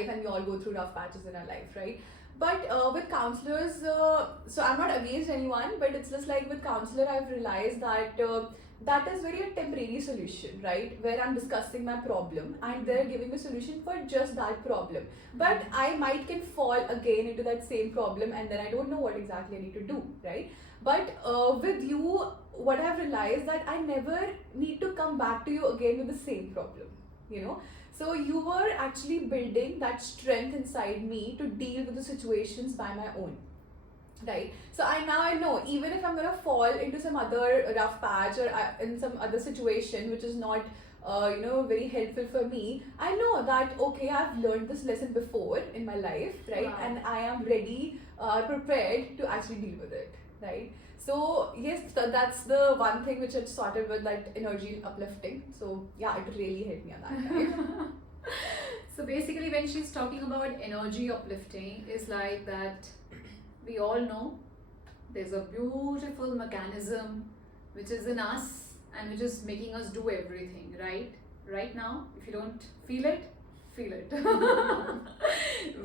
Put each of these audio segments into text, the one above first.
life, and we all go through rough patches in our life, right? But with counselors, so I'm not against anyone, but it's just like with counselor, I've realized that that is very a temporary solution, right? Where I'm discussing my problem and they're giving a solution for just that problem. But I might can fall again into that same problem, and then I don't know what exactly I need to do, right? But with you, what I've realized that I never need to come back to you again with the same problem, you know. So you were actually building that strength inside me to deal with the situations by my own, right? So I know, even if I'm gonna fall into some other rough patch or in some other situation which is not very helpful for me, I know that okay, I've learned this lesson before in my life, right? Wow. And I am ready, prepared to actually deal with it, right? So yes, that's the one thing which had started with that energy uplifting. So yeah, it really helped me on that time. So basically, when she's talking about energy uplifting, is like that we all know there's a beautiful mechanism which is in us and which is making us do everything, right? Right now, if you don't feel it, feel it.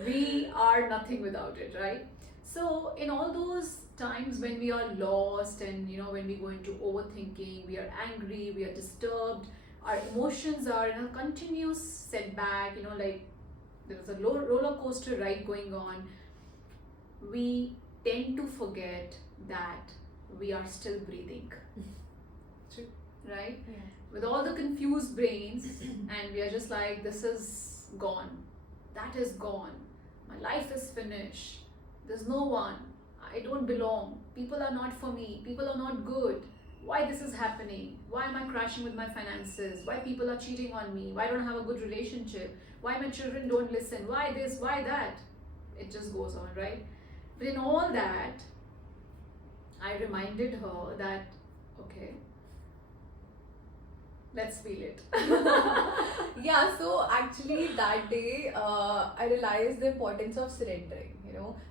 We are nothing without it, right? So in all those times when we are lost and when we go into overthinking, we are angry, we are disturbed, our emotions are in a continuous setback, like there's a roller coaster ride going on, we tend to forget that we are still breathing. True. Right? Yeah. With all the confused brains, and we are just like, this is gone, that is gone, my life is finished, there's no one, I don't belong, people are not for me, people are not good, why this is happening, why am I crashing with my finances, why people are cheating on me, why don't I have a good relationship, why my children don't listen, why this, why that, it just goes on, right? But in all that, I reminded her that, okay, let's feel it. Yeah, so actually that day I realized the importance of surrendering,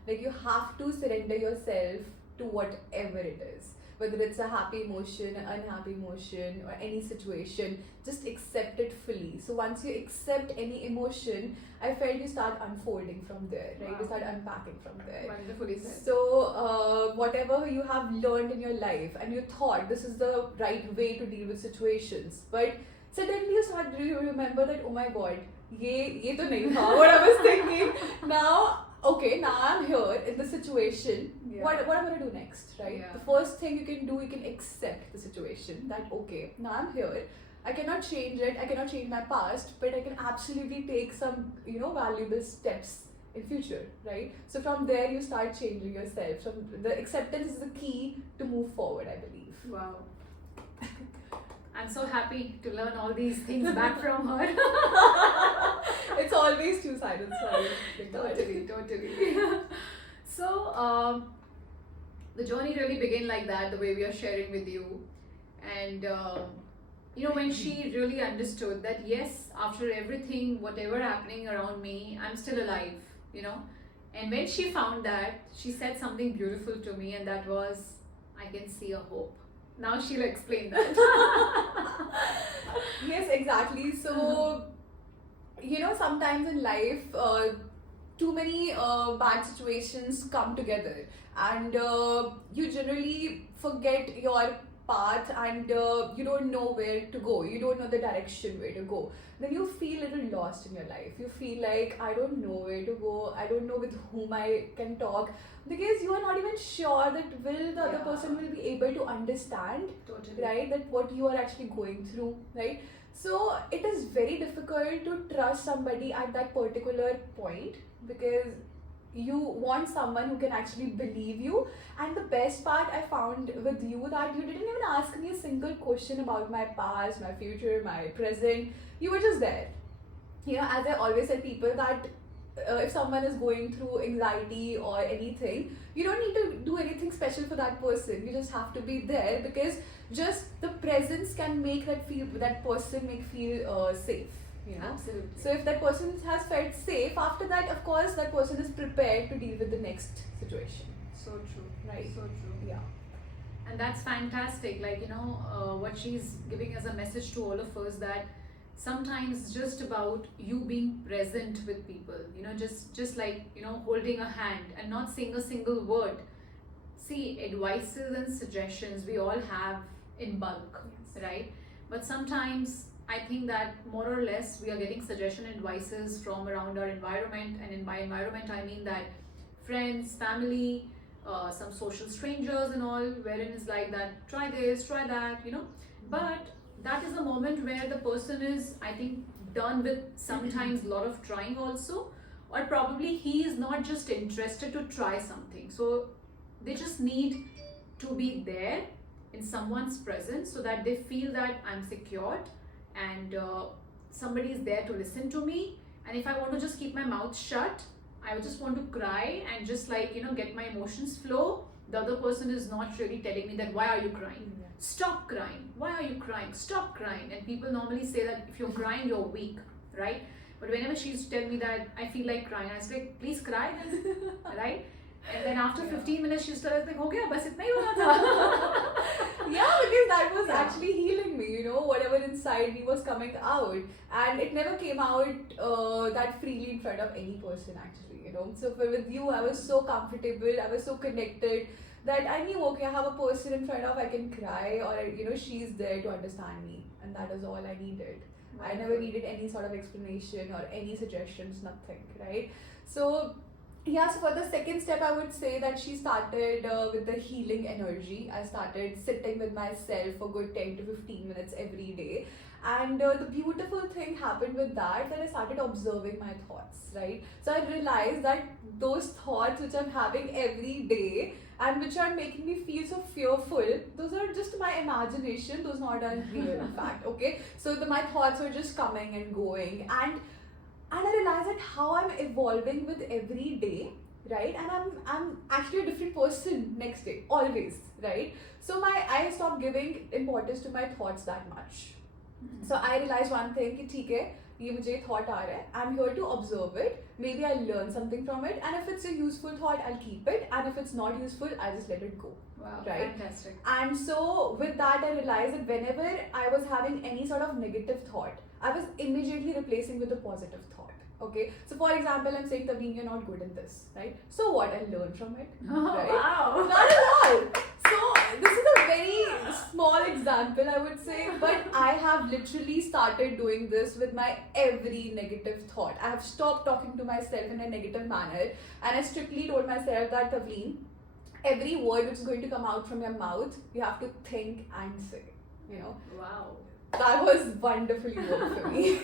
like you have to surrender yourself to whatever it is, whether it's a happy emotion, an unhappy emotion, or any situation. Just accept it fully. So once you accept any emotion, I felt you start unfolding from there, right? Wow. You start unpacking from there. Wonderfully said. So whatever you have learned in your life and you thought this is the right way to deal with situations, but suddenly you start to remember that, oh my god, ye to nahi tha what I was thinking. Now I'm here in the situation. Yeah. What am I going to do next, right? Yeah. The first thing you can do, you can accept the situation that okay, now I'm here, I cannot change it, I cannot change my past, but I can absolutely take some valuable steps in future, right? So from there you start changing yourself. So the acceptance is the key to move forward, I believe. Wow. I'm so happy to learn all these things back from her. It's always two-sided, sorry. Totally. So the journey really began like that, the way we are sharing with you. And when she really understood that yes, after everything, whatever happening around me, I'm still alive, And when she found that, she said something beautiful to me, and that was, I can see a hope. Now she'll explain that. Yes, exactly. So, sometimes in life, too many bad situations come together, and you generally forget your path, and you don't know where to go. You don't know the direction where to go. Then you feel a little lost in your life. You feel like, I don't know where to go. I don't know with whom I can talk, because you are not even sure that the other person will be able to understand, Totally. right? That what you are actually going through, right? So it is very difficult to trust somebody at that particular point, because you want someone who can actually believe you. And the best part I found with you, that you didn't even ask me a single question about my past, my future, my present. You were just there. As I always tell people that if someone is going through anxiety or anything, you don't need to do anything special for that person. You just have to be there, because just the presence can make that person feel safe. Absolutely. So if that person has felt safe, after that, of course, that person is prepared to deal with the next situation. So true. Right. So true. Yeah. And that's fantastic. Like, what she's giving as a message to all of us, that sometimes it's just about you being present with people, just like, holding a hand and not saying a single word. See, advices and suggestions we all have in bulk, Yes. right? But sometimes I think that more or less we are getting suggestion and advices from around our environment, and in my environment I mean that friends, family, some social strangers and all, wherein it's like that, try this, try that, but that is a moment where the person is, I think, done with sometimes a lot of trying also, or probably he is not just interested to try something, so they just need to be there in someone's presence so that they feel that I'm secured, and somebody is there to listen to me. And if I want to just keep my mouth shut, I just want to cry and just like, get my emotions flow, the other person is not really telling me that why are you crying, Yeah. stop crying, why are you crying, stop crying. And people normally say that if you're crying you're weak, right? But whenever she used to tell me that I feel like crying, I was like, please cry then. Right? And then after Yeah. 15 minutes she used to tell us like, ho gaya, bas itna hi hona tha. Yeah, because that was Yeah. actually healing me, whatever inside me was coming out, and it never came out that freely in front of any person actually. So with you, I was so comfortable, I was so connected that I knew, okay, I have a person in front of, I can cry, or she's there to understand me, and that is all I needed. I never needed any sort of explanation or any suggestions, nothing, right? So yeah, so for the second step, I would say that she started with the healing energy. I started sitting with myself for good 10 to 15 minutes every day. And the beautiful thing happened with that I started observing my thoughts, right? So I realized that those thoughts which I'm having every day and which are making me feel so fearful, those are just my imagination, those are not real in fact, okay? So my thoughts were just coming and going, and I realized that how I'm evolving with every day, right? And I'm actually a different person next day, always, right? So I stopped giving importance to my thoughts that much. So I realized one thing कि ठीक है, ये मुझे thought आ रहा है, I'm here to observe it, maybe I'll learn something from it, and if it's a useful thought, I'll keep it, and if it's not useful, I'll just let it go. Wow, Right. fantastic. And so with that, I realized that whenever I was having any sort of negative thought, I was immediately replacing with a positive thought. Okay, so for example, I'm saying, Tavleen, you're not good in this, right? So what? I'll learn from it. Right? Wow. Not at all. So this is a very small example, I would say, but I have literally started doing this with my every negative thought. I have stopped talking to myself in a negative manner, and I strictly told myself that, Tavleen, every word which is going to come out from your mouth, you have to think and say. Wow. That was wonderfully worked for me.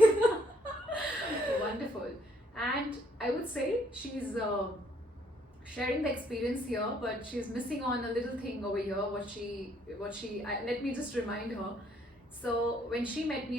Wonderful. And I would say she's sharing the experience here, but she's missing on a little thing over here. Let me just remind her. So when she met me and